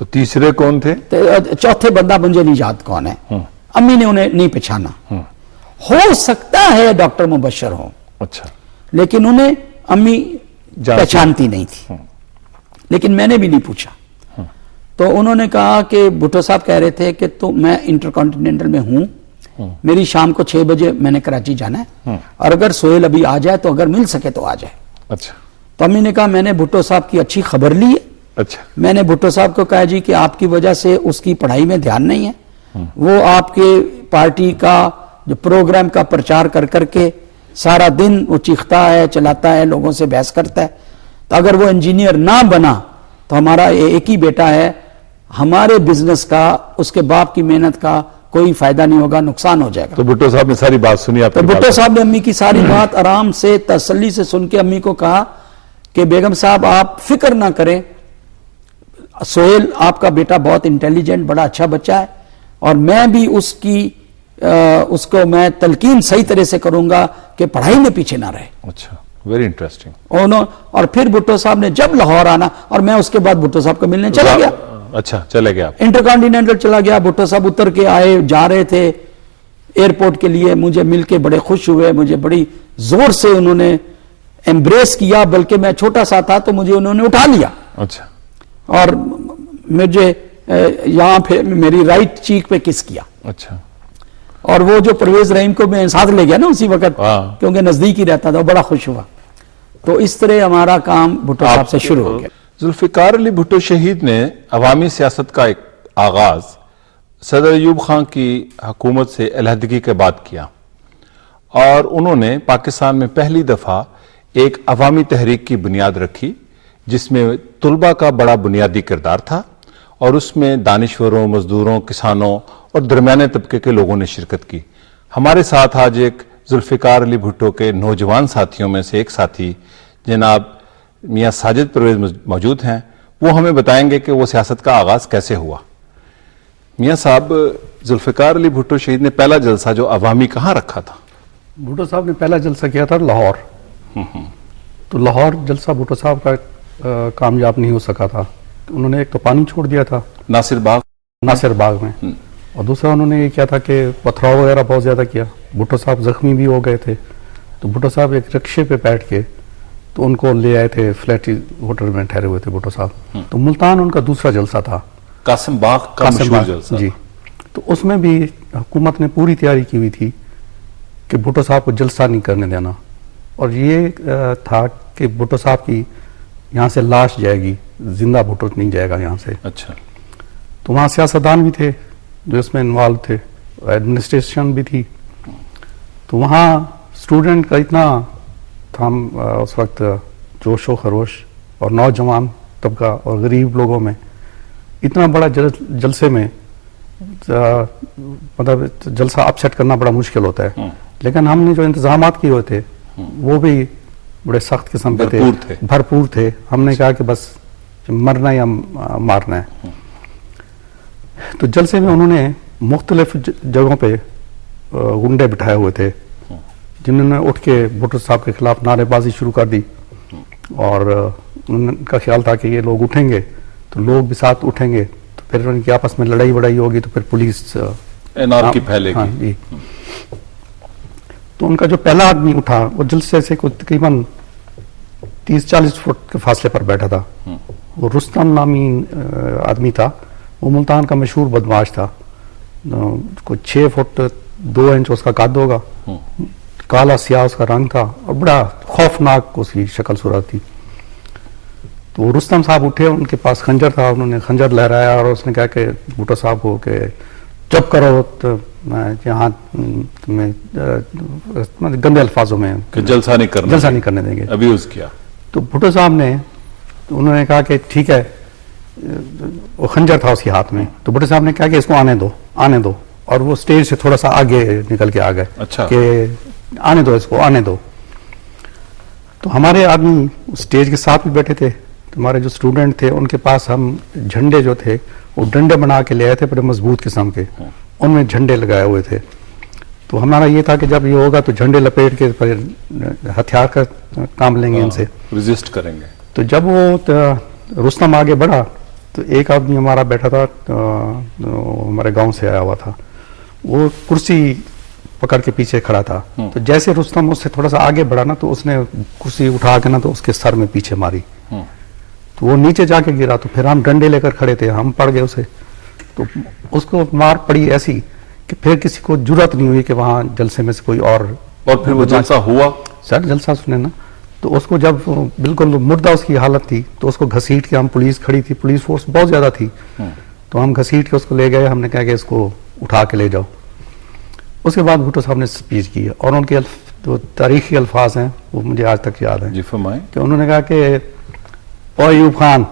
تو تیسرے کون تھے؟ چوتھے بندہ مجھے نہیں یاد کون ہے. امی نے انہیں نہیں پہچانا. ہو سکتا ہے ڈاکٹر مبشر ہوں. اچھا. لیکن انہیں امی پہچانتی نہیں تھی. لیکن میں نے بھی نہیں پوچھا. تو انہوں نے کہا کہ بھٹو صاحب کہہ رہے تھے کہ تو میں انٹر کانٹیننٹل میں ہوں, میری شام کو 6 بجے میں نے کراچی جانا ہے, اور اگر سہیل ابھی آ جائے تو اگر مل سکے تو آ جائے. اچھا. تو امی نے کہا میں نے بھٹو صاحب کی اچھی خبر لی ہے. اچھا. میں نے بھٹو صاحب کو کہا جی کہ آپ کی وجہ سے اس کی پڑھائی میں دھیان نہیں ہے, وہ آپ کے پارٹی کا جو پروگرام کا پرچار کر کر کے سارا دن وہ چیختا ہے, چلاتا ہے, لوگوں سے بحث کرتا ہے. تو اگر وہ انجینئر نہ بنا تو ہمارا ایک ہی بیٹا ہے, ہمارے بزنس کا, اس کے باپ کی محنت کا کوئی فائدہ نہیں ہوگا, نقصان ہو جائے گا. تو بھٹو صاحب نے ساری بات سنی آپ کی؟ تو بھٹو صاحب نے امی کی ساری بات آرام سے تسلی سے سن کے امی کو کہا کہ بیگم صاحب آپ فکر نہ کریں, سہیل آپ کا بیٹا بہت انٹیلیجنٹ, بڑا اچھا بچہ ہے, اور میں بھی اس کو میں تلقین صحیح طرح سے کروں گا کہ پڑھائی میں پیچھے نہ رہے. اچھا, ویری انٹرسٹنگ. اور پھر بھٹو صاحب نے جب لاہور آنا, اور میں اس کے بعد بھٹو صاحب کو ملنے چلا گیا. اچھا, چلے گیا انٹر کانٹیننٹل چلا گیا. بھٹو صاحب اتر کے آئے, جا رہے تھے ایئرپورٹ کے لیے, مجھے مل کے بڑے خوش ہوئے, مجھے بڑی زور سے انہوں نے ایمبریس کیا, بلکہ میں چھوٹا سا تھا تو مجھے انہوں نے اٹھا لیا. اچھا. اور مجھے یہاں پہ میری رائٹ چیک پہ کس کیا. اچھا. اور وہ جو پرویز رحیم کو میں ساتھ لے گیا نا اسی وقت, کیونکہ نزدیک ہی رہتا تھا, بڑا خوش ہوا. تو اس طرح ہمارا کام بھٹو صاحب سے شروع ہو گیا. ذوالفقار علی بھٹو شہید نے عوامی سیاست کا ایک آغاز صدر ایوب خان کی حکومت سے علیحدگی کے بعد کیا, اور انہوں نے پاکستان میں پہلی دفعہ ایک عوامی تحریک کی بنیاد رکھی جس میں طلبہ کا بڑا بنیادی کردار تھا, اور اس میں دانشوروں, مزدوروں, کسانوں اور درمیانے طبقے کے لوگوں نے شرکت کی. ہمارے ساتھ آج ایک ذوالفقار علی بھٹو کے نوجوان ساتھیوں میں سے ایک ساتھی جناب میاں ساجد پرویز موجود ہیں. وہ ہمیں بتائیں گے کہ وہ سیاست کا آغاز کیسے ہوا. میاں صاحب, ذوالفقار علی بھٹو شہید نے پہلا جلسہ جو عوامی کہاں رکھا تھا؟ بھٹو صاحب نے پہلا جلسہ کیا تھا لاہور. تو لاہور جلسہ بھٹو صاحب کا کامیاب نہیں ہو سکا تھا. انہوں نے ایک تو پانی چھوڑ دیا تھا ناصر باغ میں, اور دوسرا انہوں نے یہ کیا تھا کہ پتھراؤ وغیرہ بہت زیادہ کیا. بھٹو صاحب زخمی بھی ہو گئے تھے. تو بھٹو صاحب ایک رکشے پہ بیٹھ کے تو ان کو لے آئے تھے, فلیٹی ہوٹل میں ٹھہرے ہوئے تھے بھٹو صاحب. تو ملتان ان کا دوسرا جلسہ تھا, قاسم باغ کا مشہور جلسہ. جی. تو اس میں بھی حکومت نے پوری تیاری کی ہوئی تھی کہ بھٹو صاحب کو جلسہ نہیں کرنے دینا, اور یہ تھا کہ بھٹو صاحب کی یہاں سے لاش جائے گی, زندہ بھٹو نہیں جائے گا یہاں سے. اچھا. تو وہاں سیاستدان بھی تھے جو اس میں انوالو تھے, ایڈمنسٹریشن بھی تھی. تو وہاں اسٹوڈنٹ کا اتنا تھا اس وقت جوش و خروش, اور نوجوان طبقہ اور غریب لوگوں میں اتنا بڑا جلسے میں مطلب جلسہ اپ سیٹ کرنا بڑا مشکل ہوتا ہے. لیکن ہم نے جو انتظامات کیے ہوئے تھے وہ بھی بڑے سخت قسم کے تھے, بھرپور تھے. ہم نے کہا کہ بس مرنا یا مارنا ہے. تو جلسے میں انہوں نے مختلف جگہوں پہ گنڈے بٹھائے ہوئے تھے جنہوں نے اٹھ کے بھٹو صاحب کے خلاف نعرے بازی شروع کر دی, اور ان کا خیال تھا کہ یہ لوگ اٹھیں گے تو لوگ بھی ساتھ اٹھیں گے, تو پھر ان کی آپس میں لڑائی وڑائی ہوگی, تو پھر پولیس انارکی پھیلے گی. جی. تو ان کا جو پہلا آدمی اٹھا وہ جلسے سے تقریباً 30-40 فٹ کے فاصلے پر بیٹھا تھا. وہ رستم نامی آدمی تھا. وہ ملتان کا مشہور بدماش تھا. کوئی 6 فٹ 2 انچ اس کا قد ہوگا, کالا سیاہ اس کا رنگ تھا, اور بڑا خوفناک اس کی شکل صورت تھی. تو رستم صاحب اٹھے, ان کے پاس خنجر تھا, انہوں نے خنجر لہرایا اور اس نے کہا کہ بھٹو صاحب کو کہ چپ کرو, تو یہاں گندے الفاظوں میں کہ جلسہ نہیں کرنے دیں گے. ابیوز کیا. تو بھٹو صاحب نے, انہوں نے کہا کہ ٹھیک ہے, وہ خنجر تھا اس کے ہاتھ میں. تو بھٹو صاحب نے کہا کہ اس کو آنے دو, اور وہ سٹیج سے تھوڑا سا آگے نکل کے آ گئے. اچھا. کہ آنے دو, اس کو آنے دو. تو ہمارے آدمی سٹیج کے ساتھ بھی بیٹھے تھے. ہمارے جو اسٹوڈنٹ تھے ان کے پاس ہم جھنڈے جو تھے وہ ڈنڈے بنا کے لے آئے تھے, بڑے مضبوط قسم کے, ان میں جھنڈے لگائے ہوئے تھے. تو ہمارا یہ تھا کہ جب یہ ہوگا تو جھنڈے لپیٹ کے پھر ہتھیار کا کام لیں گے, ان سے ریزسٹ کریں گے. تو جب وہ رستم آگے بڑھا تو ایک آدمی ہمارا بیٹھا تھا ہمارے گاؤں سے آیا ہوا تھا, وہ کرسی پکڑ کے پیچھے کھڑا تھا. تو جیسے رستم اس سے تھوڑا سا آگے بڑھا نا تو اس نے کرسی اٹھا کے نا تو اس کے سر میں پیچھے ماری, تو وہ نیچے جا کے گرا. تو پھر ہم ڈنڈے لے کر کھڑے تھے, ہم پڑ گئے اسے, تو اس کو مار پڑی ایسی کہ پھر کسی کو جرات نہیں ہوئی کہ وہاں جلسے میں سے کوئی اور پھر وہ جلسہ ہوا سر, جلسہ سنے نا. تو اس کو جب بالکل مردہ اس کی حالت تھی تو اس کو گھسیٹ کے, ہم پولیس کھڑی تھی, پولیس فورس بہت زیادہ تھی, تو ہم گھسیٹ کے اس کو لے گئے. ہم نے کہا کہ اس کو اٹھا کے لے جاؤ. اس کے بعد بھٹو صاحب نے اسپیچ کی اور ان کے جو تاریخی الفاظ ہیں وہ مجھے آج تک یاد ہیں. جی فرمائیں. کہ انہوں نے کہا کہ او ایوب خان,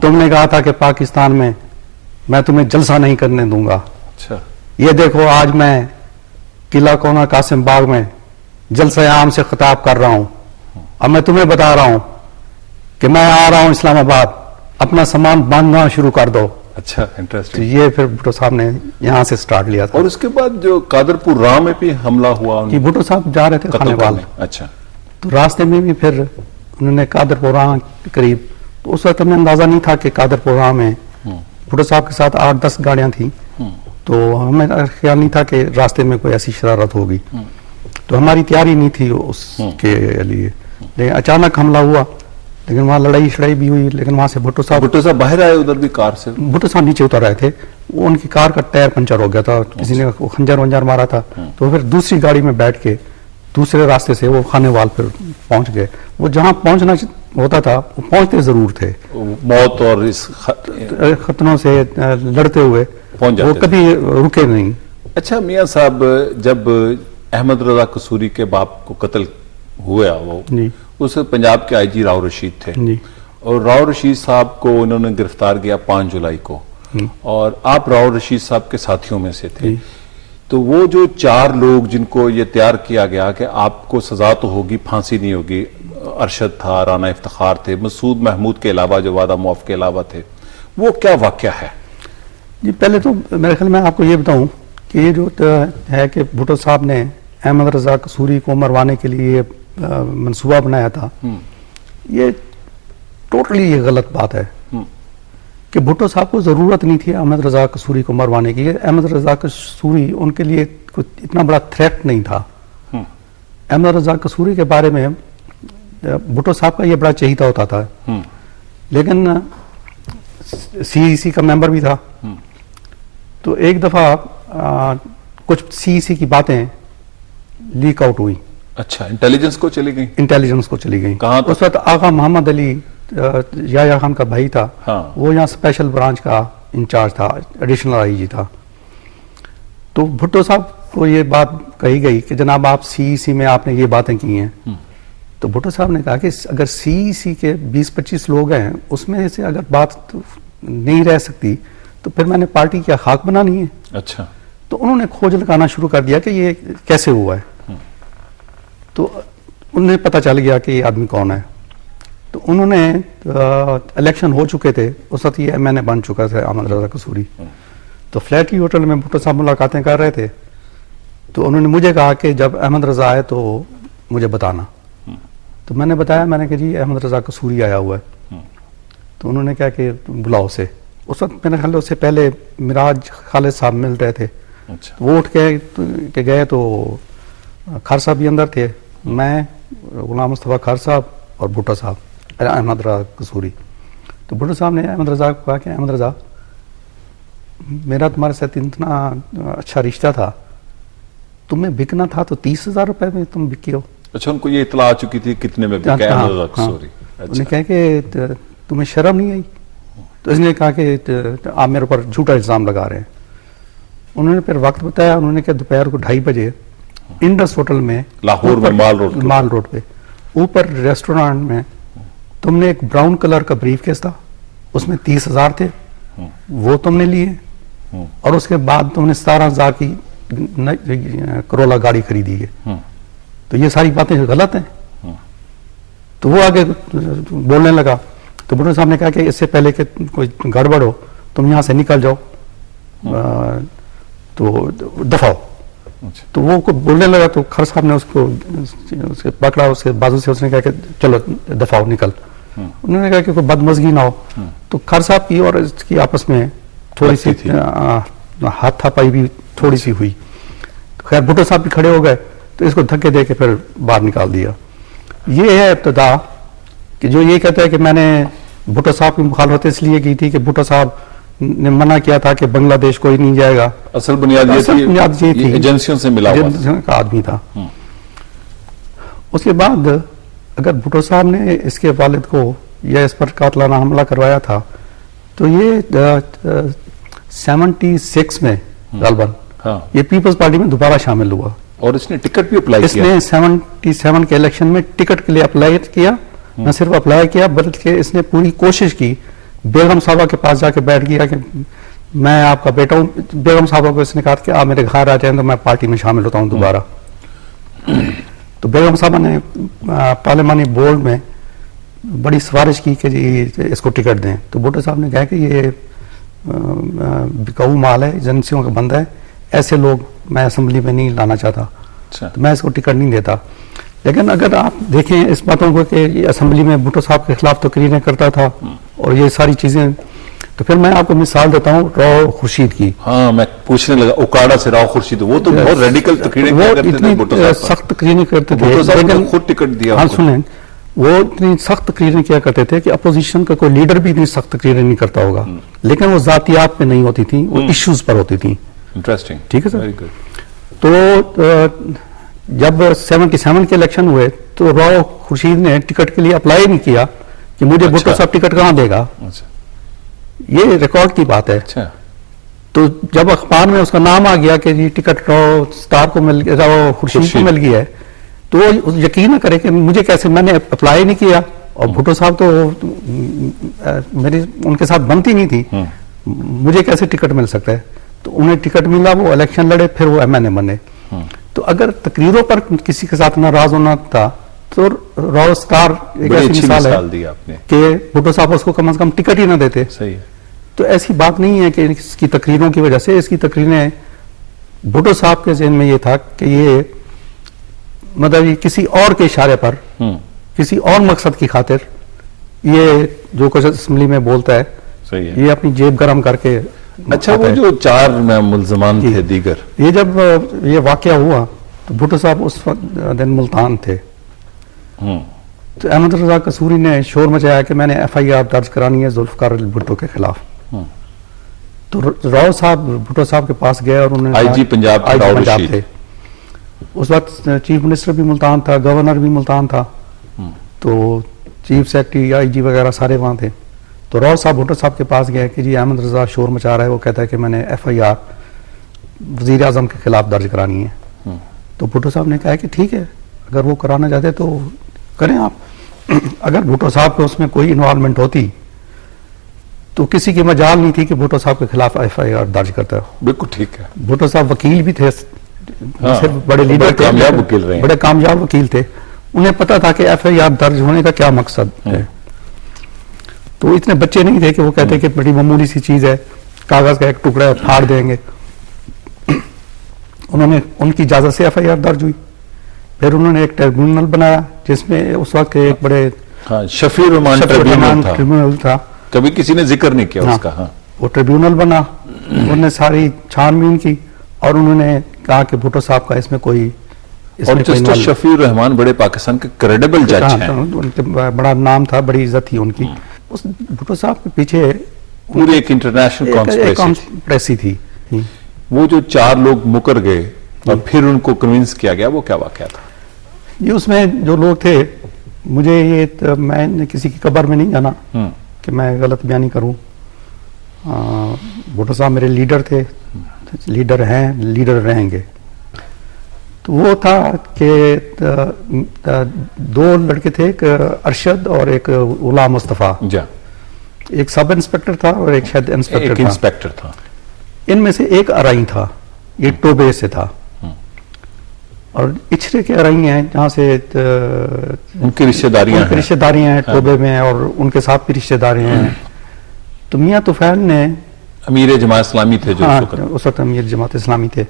تم نے کہا تھا کہ پاکستان میں تمہیں جلسہ نہیں کرنے دوں گا. اچھا, یہ دیکھو آج میں قلعہ کونا قاسم باغ میں جلسہ عام سے خطاب کر رہا ہوں. اب میں تمہیں بتا رہا ہوں کہ میں آ رہا ہوں اسلام آباد, اپنا سامان باندھنا شروع کر دو. اچھا, تو انٹرسٹنگ. یہ پھر بھٹو صاحب نے یہاں سے سٹارٹ لیا تھا. اور اس کے بعد جو قادر پور راہ میں بھی حملہ ہوا, کہ بھٹو صاحب جا رہے تھے قتل خانے وال, کرنے. اچھا, تو راستے میں بھی پھر انہوں نے قادر پورہ کے قریب, تو اس وقت ہمیں اندازہ نہیں تھا کہ قادر پورہ میں بھٹو صاحب کے ساتھ 8-10 گاڑیاں تھیں, تو ہمیں خیال نہیں تھا کہ راستے میں کوئی ایسی شرارت ہوگی, تو ہماری تیاری نہیں تھی اس کے لیے. لیکن اچانک حملہ ہوا, لیکن وہاں لڑائی شڑائی بھی ہوئی. لیکن وہاں سے بھٹو صاحب باہر آئے ادھر بھی کار سے. بھٹو صاحب نیچے اتر رہے تھے, وہ ان کی کار کا ٹائر پنچر ہو گیا تھا, کسی نے خنجر ونجر مارا تھا, تو پھر دوسری گاڑی میں بیٹھ کے دوسرے راستے سے وہ خانے وال پھر پہنچ گئے. وہ جہاں پہنچنا ہوتا تھا وہ پہنچتے ضرور تھے, موت اور اس خطروں سے لڑتے ہوئے پہنچ وہ جاتے کبھی رکے نہیں. اچھا میاں صاحب, جب احمد رضا قصوری کے باپ کو قتل ہوا, وہ جی اس پنجاب کے آئی جی راؤ رشید تھے, جی اور راؤ رشید صاحب کو انہوں نے گرفتار کیا 5 جولائی کو, اور آپ راؤ رشید صاحب کے ساتھیوں میں سے تھے. تو وہ جو 4 لوگ جن کو یہ تیار کیا گیا کہ آپ کو سزا تو ہوگی, پھانسی نہیں ہوگی, ارشد تھا, رانا افتخار تھے, مسعود محمود کے علاوہ جو وعدہ معاف کے علاوہ تھے, وہ کیا واقعہ ہے؟ جی پہلے تو میرے خیال میں آپ کو یہ بتاؤں کہ یہ جو ہے کہ بھٹو صاحب نے احمد رضا قصوری کو مروانے کے لیے منصوبہ بنایا تھا, یہ ٹوٹلی یہ غلط بات ہے کہ بھٹو صاحب کو ضرورت نہیں تھی احمد رضا قصوری کو مروانے کی. احمد رضا قصوری ان کے لیے اتنا بڑا تھریٹ نہیں تھا. احمد رضا قصوری کے بارے میں بھٹو صاحب کا یہ بڑا چہیتا ہوتا تھا, لیکن سی ای سی کا ممبر بھی تھا. تو ایک دفعہ کچھ سی ای سی کی باتیں لیک آؤٹ ہوئی. اچھا, انٹیلیجنس کو چلی گئی. انٹیلیجنس کو چلی گئی. کہاں اس وقت آغا محمد علی یحییٰ خان کا بھائی تھا, وہ یہاں اسپیشل برانچ کا انچارج تھا, ایڈیشنل آئی جی تھا. تو بھٹو صاحب کو یہ بات کہی گئی کہ جناب آپ سی ای سی میں آپ نے یہ باتیں کی ہیں. تو بھٹو صاحب نے کہا کہ اگر سی ای سی کے 20-25 لوگ ہیں, اس میں سے اگر بات نہیں رہ سکتی تو پھر میں نے پارٹی کیا خاک بنانی ہے. اچھا, تو انہوں نے کھوج لگانا شروع کر دیا کہ یہ کیسے ہوا ہے. تو انہیں پتہ چل گیا کہ یہ آدمی کون ہے. تو انہوں نے الیکشن ہو چکے تھے, اس وقت یہ ایم این اے بن چکا تھا احمد رضا قصوری. تو فلیٹ کی ہوٹل میں بھٹو صاحب ملاقاتیں کر رہے تھے, تو انہوں نے مجھے کہا کہ جب احمد رضا آئے تو مجھے بتانا. تو میں نے بتایا, میں نے کہا جی احمد رضا قصوری آیا ہوا ہے. تو انہوں نے کہا کہ بلاؤ اسے. اس وقت میرے خیال اس سے پہلے مراج خالد صاحب مل رہے تھے. وہ اٹھ کے گئے تو خار صاحب بھی اندر تھے, میں, غلام مصطفیٰ خار صاحب اور بھٹو صاحب, احمد رضا قصوری. تو بھٹو صاحب نے احمد رضا کو کہا کہ احمد رضا, میرا تمہارے ساتھ اتنا اچھا رشتہ تھا, تمہیں بکنا تھا تو 30,000 روپے میں تم بکی ہو. اچھا, ان کو یہ اطلاع آ چکی تھی کتنے میں بکا احمد رضا قصوری. انہوں نے کہا کہ تمہیں شرم نہیں آئی. تو اس نے کہا کہ آپ میرے اوپر جھوٹا الزام لگا رہے ہیں. انہوں نے پھر وقت بتایا, انہوں نے کہا دوپہر کو 2:30 بجے انڈس ہوٹل میں, لاہور میں, مال روڈ پہ اوپر ریسٹورانٹ میں, تم نے ایک براؤن کلر کا بریف کیس تھا, اس میں 30,000 تھے, وہ تم نے لیے, اور اس کے بعد تم نے 17,000 کی کرولا گاڑی خریدی ہے. تو یہ ساری باتیں غلط ہیں. تو وہ آگے بولنے لگا. تو بھٹو صاحب نے کہا کہ اس سے پہلے کہ کوئی گڑبڑ ہو تم یہاں سے نکل جاؤ, تو دفاع ہو. تو وہ بولنے لگا تو خر صاحب نے اس کو پکڑا, اس کے بازو سے, اس نے کہا کہ چلو دفاع ہو, نکل. انہوں نے کہا کہ کوئی بدمزگی نہ ہو. تو خر صاحب کی اور اس کی آپس میں تھوڑی سی ہاتھ تھاپائی بھی تھوڑی سی ہوئی. خیر بھٹو صاحب بھی کھڑے ہو گئے تو اس کو دھکے دے کے پھر باہر نکال دیا. یہ ہے ابتدا کہ جو یہ کہتا ہے کہ میں نے بھٹو صاحب کی مخالفت اس لیے کی تھی کہ بھٹو صاحب نے منع کیا تھا کہ بنگلہ دیش کوئی نہیں جائے گا. اصل بنیاد یہ تھی ایجنسیوں سے ملا ہوا کا آدمی تھا. اس کے بعد اگر بھٹو صاحب نے اس کے والد کو یا اس پر قاتلانہ حملہ کروایا تھا تو یہ 76 میں غالباً یہ پیپلز پارٹی میں دوبارہ شامل ہوا اور اس نے ٹکٹ بھی اپلائی کیا. اس نے 77 کے الیکشن میں ٹکٹ کے لیے اپلائی کیا. نہ صرف اپلائی کیا بلکہ اس نے پوری کوشش کی. بیگم صاحبہ کے پاس جا کے بیٹھ گیا کہ میں آپ کا بیٹا ہوں. بیگم صاحبہ کو اس نے کہا کہ آپ میرے گھر آ جائیں تو میں پارٹی میں شامل ہوتا ہوں دوبارہ. تو بیگم صاحبہ نے پارلیمانی بورڈ میں بڑی سفارش کی کہ جی اس کو ٹکٹ دیں. تو بھٹو صاحب نے کہا کہ یہ بکاؤ مال ہے, ایجنسیوں کا بندہ ہے, ایسے لوگ میں اسمبلی میں نہیں لانا چاہتا, تو میں اس کو ٹکٹ نہیں دیتا. لیکن اگر آپ دیکھیں اس باتوں کو کہ یہ اسمبلی میں بھٹو صاحب کے خلاف تقریریں کرتا تھا اور یہ ساری چیزیں, تو پھر میں آپ کو مثال دیتا ہوں راؤ خورشید کی. ہاں میں پوچھنے لگا اوکاڑا سے راؤ خورشید, وہ تو بہت ریڈیکل تقریریں کرتے تھے, سخت تقریریں کرتے تھے, لیکن خود ٹکٹ دیا. ہاں سنیں, وہ اتنی سخت تقریریں کیا کرتے تھے کہ اپوزیشن کا کوئی لیڈر بھی اتنی سخت تقریریں نہیں کرتا ہوگا, لیکن وہ ذاتیات پہ نہیں ہوتی تھیں, وہ ایشوز پر ہوتی تھیں. انٹرسٹنگ, ٹھیک ہے سر. تو جب 77 کے الیکشن ہوئے تو راؤ خورشید نے ٹکٹ کے لیے اپلائی نہیں کیا کہ مجھے بھٹو صاحب ٹکٹ کہاں دے گا. یہ ریکارڈ کی بات ہے. تو جب اخبار میں اس کا نام آ گیا کہ جی ٹکٹ راؤ اسٹار کو مل گیا, راؤ خورشید کو مل گیا ہے, تو وہ یقین نہ کرے کہ مجھے کیسے, میں نے اپلائی نہیں کیا اور بھٹو صاحب تو میری ان کے ساتھ بنتی نہیں تھی, مجھے کیسے ٹکٹ مل سکتا ہے. تو انہیں ٹکٹ ملا, وہ الیکشن لڑے, پھر وہ ایم این اے بنے. تو اگر تقریروں پر کسی کے ساتھ ناراض ہونا تھا تو راؤ اسٹار ایک ایسی مثال ہے کہ بھٹو صاحب اس کو کم از کم ٹکٹ ہی نہ دیتے. صحیح ہے. تو ایسی بات نہیں ہے کہ اس کی تقریروں کی وجہ سے, اس کی تقریریں بھٹو صاحب کے ذہن میں یہ تھا کہ یہ مطلب کسی اور کے اشارے پر, کسی اور مقصد کی خاطر یہ جو کچھ اسمبلی میں بولتا ہے یہ اپنی جیب گرم کر کے. اچھا, وہ جو 4 ملزمان تھے دیگر, یہ جب یہ واقعہ ہوا تو بھٹو صاحب اس وقت دن ملتان تھے. تو احمد رضا قصوری نے شور مچایا کہ میں نے ایف آئی آر درج کرانی ہے ذوالفقار بھٹو کے خلاف. تو راؤ صاحب بھٹو صاحب کے پاس گئے اور انہوں نے آئی جی پنجاب تھے اس وقت, چیف منسٹر بھی ملتان تھا, گورنر بھی ملتان تھا, تو چیف سیکرٹری آئی جی وغیرہ سارے وہاں تھے. تو راؤ صاحب بھٹو صاحب کے پاس گئے کہ جی احمد رضا شور مچا رہا ہے, وہ کہتا ہے کہ میں نے ایف آئی آر وزیر اعظم کے خلاف درج کرانی ہے. تو بھٹو صاحب نے کہا کہ ٹھیک ہے, اگر وہ کرانا چاہتے تو کریں آپ. اگر بھٹو صاحب کو اس میں کوئی انوالومنٹ ہوتی تو کسی کی مجال نہیں تھی کہ بھٹو صاحب کے خلاف ایف آئی آر درج کرتا ہے. بالکل ٹھیک ہے. بھٹو صاحب وکیل بھی تھے, صرف بڑے لیڈر تھے, کامیاب وکیل رہے, بڑے کامیاب وکیل تھے. انہیں پتا تھا کہ ایف آئی آر درج ہونے کا کیا مقصد ہے. تو اتنے بچے نہیں تھے کہ وہ کہتے کہ بڑی معمولی سی چیز ہے, کاغذ کا ایک ٹکڑا پھاڑ دیں گے. انہوں نے, ان کی اجازت سے ایف آئی آر درج ہوئی. پھر انہوں نے ایک ٹریبیونل بنایا جس میں اس وقت ایک بڑے شفیع الرحمان ٹریبیونل تھا, کبھی کسی نے ذکر نہیں کیا اس کا. وہ ٹریبیونل بنا, انہوں نے ساری چھان بین کی اور انہوں نے کہا کہ بھٹو صاحب کا اس میں کوئی, اور جسٹس شفیع الرحمان بڑے پاکستان کے کریڈیبل جج ہیں, ان کے بڑا نام تھا, بڑی عزت تھی ان کی. اس بھٹو صاحب کے پیچھے پوری ایک انٹرنیشنل کانسپریسی تھی. وہ جو 4 لوگ مکر گئے اور پھر ان کو کنونس کیا گیا, وہ کیا واقعہ تھا؟ یہ اس میں جو لوگ تھے, مجھے یہ میں نے کسی کی قبر میں نہیں جانا کہ میں غلط بیانی کروں. بھٹو صاحب میرے لیڈر تھے, لیڈر ہیں, لیڈر رہیں گے. تو وہ تھا کہ 2 لڑکے تھے, ایک ارشد اور ایک غلام مصطفیٰ. ایک سب انسپیکٹر تھا اور ایک شاید انسپیکٹر تھا. ان میں سے ایک ارائی تھا, یہ ٹوبے سے تھا, اور اچھرے کے ارائی ہیں جہاں سے ان کی رشتہ داریاں ہیں ٹوبے میں, اور ان کے ساتھ بھی رشتہ داریاں ہیں. تو میاں طفیل نے امیر جماعت اسلامی تھے, جو اس وقت امیر جماعت اسلامی تھے,